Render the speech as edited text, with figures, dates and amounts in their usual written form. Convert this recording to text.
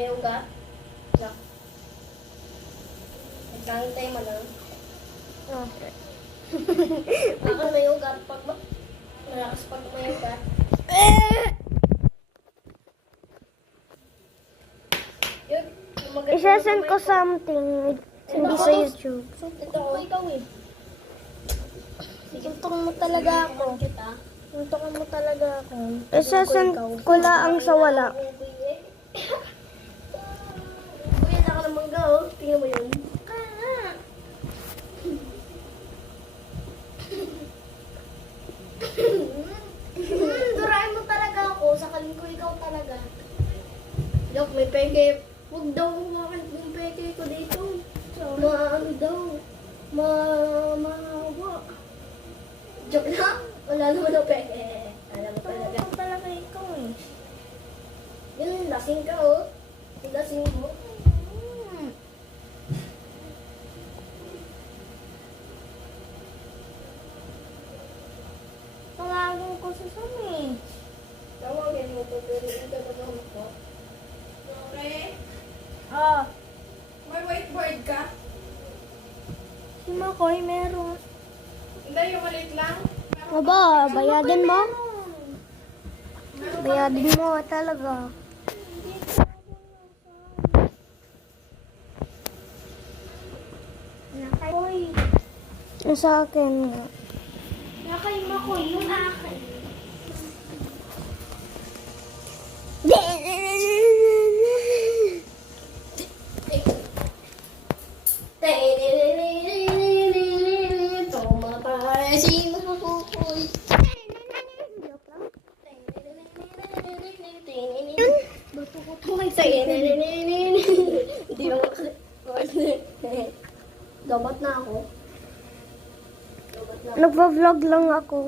may ugat. Lock. Nagkantay mo lang. Okay. Baka may ugat pag malakas pag may ugat. Yun, Isasend ko something. Hindi sa YouTube. Ito ko ikaw eh. Suntukan mo talaga ako. Kita. Suntukan mo talaga ako. Isasend ko lang sa wala. Kuya, naka ng mangga oh. Tingnan mo yun. Durain mo talaga ako. Sakalin ko ikaw talaga. Dok, may peke. Huwag daw kumakan yung peke ko dito. Ano daw. Mahawa. Joke lang. Wala naman daw peke. Alam mo talaga. Suntukan talaga ikaw eh. Yun, lasing ka oh. Yung lasing mo. Tawagin ko si Sam eh. Tawagin mo ko, pero hindi ka naman ko. Okay. Ah, May whiteboard ka? si Makoy meron. Hindi, yung maliit lang. Aba, bayadin mo? Bayadin mo talaga. Nakay. Yung sa akin nga. Nakay mo ko, yung akin. Tumatay si Makoy. Bato ko tumatay. Hindi mo Dapat na ako. Dapat na ako. Nagpa-vlog lang ako.